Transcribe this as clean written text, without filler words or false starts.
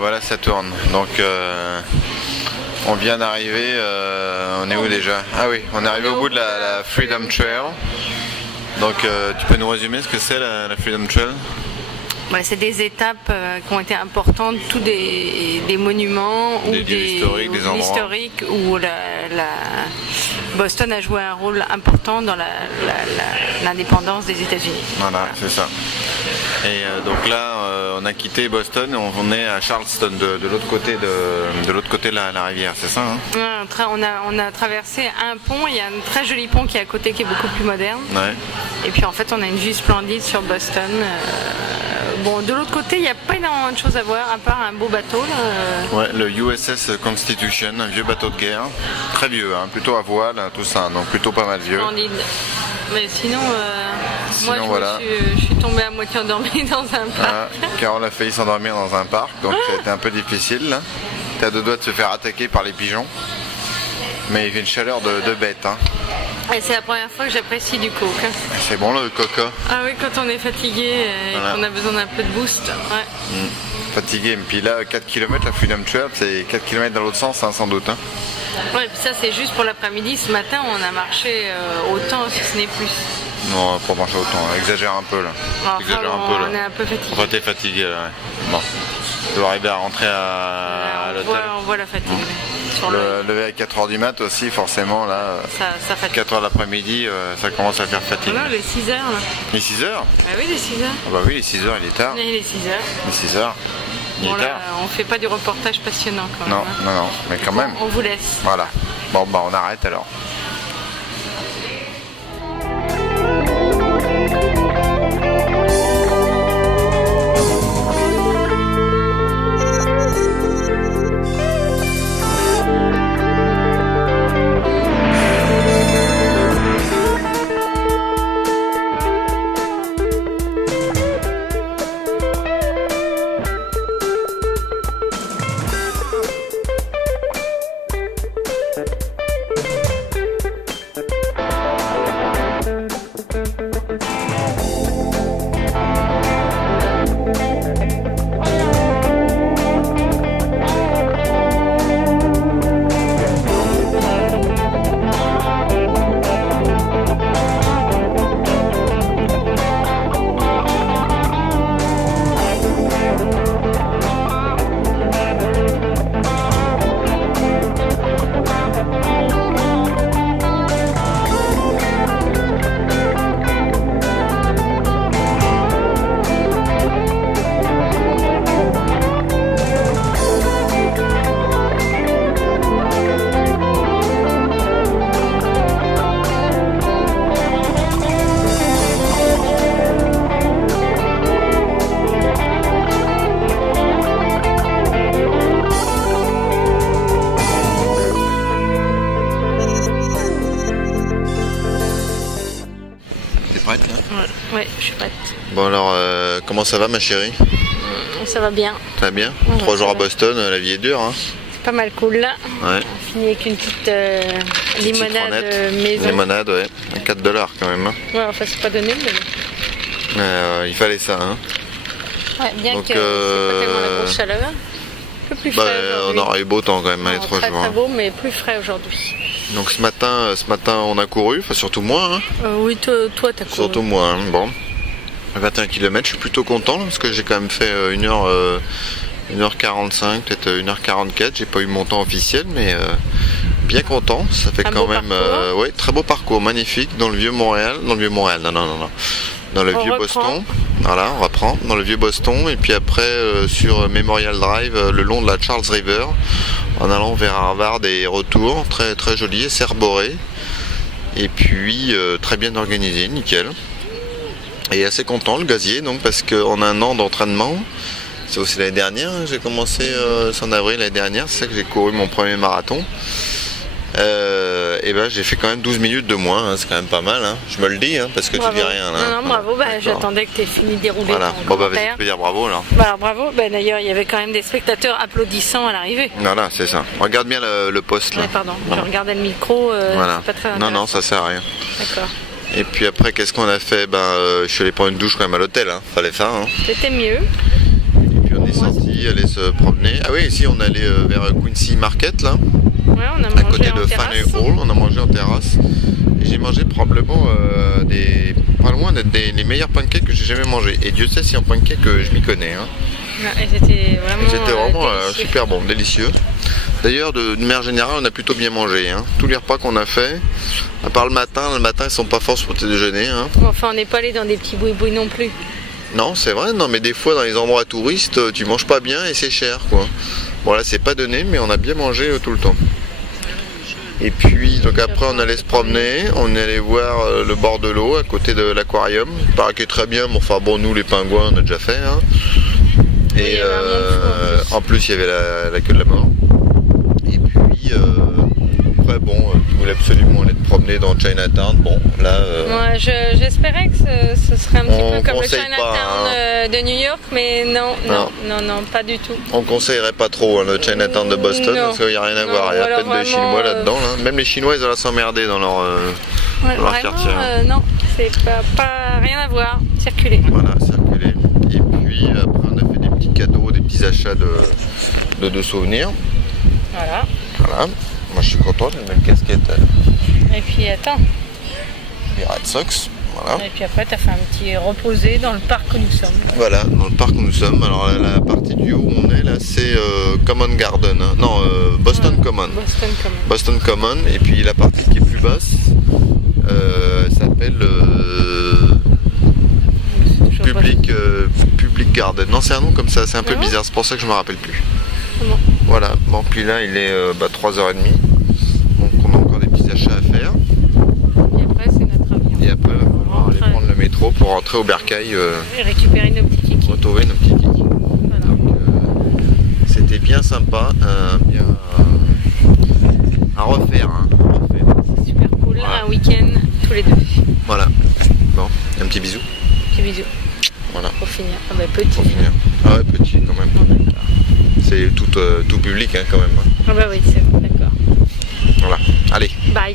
Voilà, ça tourne. Donc on vient d'arriver, on est où déjà? Ah oui, on est arrivé au bout de la Freedom Trail. Donc tu peux nous résumer ce que c'est la Freedom Trail? Ouais, c'est des étapes qui ont été importantes, tous des monuments ou des endroits historiques où Boston a joué un rôle important dans l'indépendance des États-Unis. Voilà, c'est ça. Et donc là, on a quitté Boston, on est à Charleston, de l'autre côté de la rivière, c'est ça, hein? On a traversé un pont, il y a un très joli pont qui est à côté qui est beaucoup plus moderne. Ouais. Et puis en fait, on a une vue splendide sur Boston. Bon, de l'autre côté, il n'y a pas énormément de choses à voir, à part un beau bateau. Là. Ouais, le USS Constitution, un vieux bateau de guerre, très vieux, hein, plutôt à voile, tout ça, donc plutôt pas mal vieux. Splendide. Mais sinon, moi voilà. je suis tombée à moitié endormie dans un parc. Carole a failli s'endormir dans un parc, donc ça a été un peu difficile. Là. T'es à deux doigts de se faire attaquer par les pigeons. Mais il fait une chaleur de bête. Hein. Et c'est la première fois que j'apprécie du coke. C'est bon le coca. Ah oui, quand on est fatigué et qu'on a besoin d'un peu de boost. Ouais. Fatigué, et puis là 4 km la Freedom Trail, c'est 4 km dans l'autre sens hein, sans doute. Hein. Ouais, et puis ça c'est juste pour l'après-midi. Ce matin on a marché autant si ce n'est plus. Non, pas marcher autant, exagère un peu là. On est un peu fatigué. Enfin, t'es fatigué là, ouais. Bon. Tu dois arriver à rentrer à l'hôtel. On voit la fatigue. Lever à 4h du mat aussi, forcément, là. Ça fatigue. 4h l'après-midi, ça commence à faire fatigue. Non, les 6h. Là. Les 6h? Ah oui, les 6h. Ah bah oui, les 6h, il est tard. Il est 6h. Les 6h. Bon, là, on fait pas du reportage passionnant quand même. Non, mais quand même. On vous laisse. Voilà. Bon, bah on arrête alors. Ouais, je suis prête. Bon alors, comment ça va ma chérie? Ça va bien. Ça va bien? Ouais, 3 jours ça à va. Boston, la vie est dure, hein? C'est pas mal cool là. Ouais. On finit avec une petite limonade Citronnette. maison. Limonade, ouais. À 4$ quand même. Hein. Ouais, enfin c'est pas donné, mais Il fallait ça, hein. ouais, bien Donc, que c'est pas tellement la grosse chaleur. Un peu plus Bah, frais on aujourd'hui. aura eu beau temps quand même, hein, les Non, 3 très, jours. très Hein. beau, mais plus frais aujourd'hui. Donc ce matin, on a couru, enfin surtout moi, hein. Oui, toi t'as couru. Surtout moi, hein. Bon. 21 km, je suis plutôt content là, parce que j'ai quand même fait 1h45, peut-être 1h44, j'ai pas eu mon temps officiel, mais bien content, ça fait Un quand beau même parcours. ouais, très beau parcours, magnifique, dans le vieux Montréal, dans le vieux Montréal, non, dans le On vieux reprend. Boston, voilà, on reprend, dans le vieux Boston, et puis après sur Memorial Drive, le long de la Charles River, en allant vers Harvard et retour, très très joli, et c'est arboré, et puis très bien organisé, nickel. Et assez content le gazier, donc parce qu'en un an d'entraînement, c'est aussi l'année dernière, hein, j'ai commencé en avril l'année dernière, c'est ça que j'ai couru mon premier marathon. Et ben j'ai fait quand même 12 minutes de moins, hein, c'est quand même pas mal, hein. Je me le dis, hein, parce que Bravo. tu dis rien là. Non, bravo, bah, D'accord. j'attendais que tu aies fini de dérouler Voilà, ton bon bah vas-y, commentaire. tu peux dire bravo alors. Bah, alors, bravo, bah, d'ailleurs il y avait quand même des spectateurs applaudissant à l'arrivée. Voilà, c'est ça. Regarde bien le poste là. Ouais, pardon, Voilà. je regardais le micro, Voilà. c'est pas très Non, intéressant. non, ça sert à rien. D'accord. Et puis après, qu'est-ce qu'on a fait? Je suis allé prendre une douche quand même à l'hôtel, hein. Fallait ça. Hein. C'était mieux. Et puis on est sorti, aller se promener. Ah oui, ici on allait vers Quincy Market là. Ouais, on a À mangé côté en de terrasse. Faneuil Hall, on a mangé en terrasse. Et j'ai mangé probablement pas loin d'être les meilleurs pancakes que j'ai jamais mangé. Et Dieu sait si en pancakes je m'y connais. Hein. Ouais, et c'était vraiment, Et c'était vraiment délicieux. super bon, délicieux. D'ailleurs, de manière générale, on a plutôt bien mangé. Hein. Tous les repas qu'on a fait, à part le matin ils sont pas forts pour le déjeuner. Hein. Bon, enfin, on n'est pas allé dans des petits boui-boui non plus. Non, c'est vrai, non, mais des fois dans les endroits touristes, tu manges pas bien et c'est cher, quoi. Bon là, c'est pas donné, mais on a bien mangé tout le temps. Et puis, donc après, on allait se promener, on allait voir le bord de l'eau à côté de l'aquarium. Il paraît qu'il est très bien, mais enfin bon, nous les pingouins, on a déjà fait. Hein. Oui, il Et y avait un monde fou, en plus, il y avait la queue de la mort. Et puis, après, bon, tu voulais absolument aller te promener dans Chinatown. Bon, là. Ouais, j'espérais que ce serait un petit On peu comme le conseille Chinatown pas, de New York, mais non, pas du tout. On conseillerait pas trop hein, le Chinatown de Boston Non. parce qu'il n'y a rien à Non, voir, il y a ou à alors peine de vraiment, Chinois là-dedans. Là. Même les Chinois ils doivent s'emmerder dans leur, Ouais, dans leur vraiment, quartier. Hein. non, c'est pas rien à voir. Circuler. Voilà, circuler. Et puis après on a fait des petits cadeaux, des petits achats de souvenirs. Voilà. Voilà. Moi je suis content, j'ai une belle casquette Et puis attends. des Red Sox. Voilà. Et puis après, t'as fait un petit reposé dans le parc où nous sommes. Voilà, dans le parc où nous sommes. Alors la partie du haut où on est là, c'est Common Garden. Hein. Non, Boston Common. Boston Common. Boston Common. Et puis la partie qui est plus basse s'appelle C'est toujours Public Garden. Non, c'est un nom comme ça, c'est un peu Ah bon bizarre, c'est pour ça que je me rappelle plus. Comment Voilà, bon, puis là il est 3h30. Donc on a encore des petits achats à faire. Et après, c'est notre avion. Et après, il va falloir aller Rentrer. prendre le métro pour rentrer au Bercail, Et récupérer nos petits kikis. retrouver nos petits kikis. Voilà. Donc c'était bien sympa, bien à refaire. Hein, à refaire. C'est super cool. Voilà. Un week-end tous les deux. Voilà. Bon, un petit bisou. Petit bisou. Voilà, Pour finir. Ah bah petit. pour finir. Ah ouais, petit quand même. C'est tout public hein, quand même. Hein. Ah bah oui, c'est bon, d'accord. Voilà. Allez. Bye.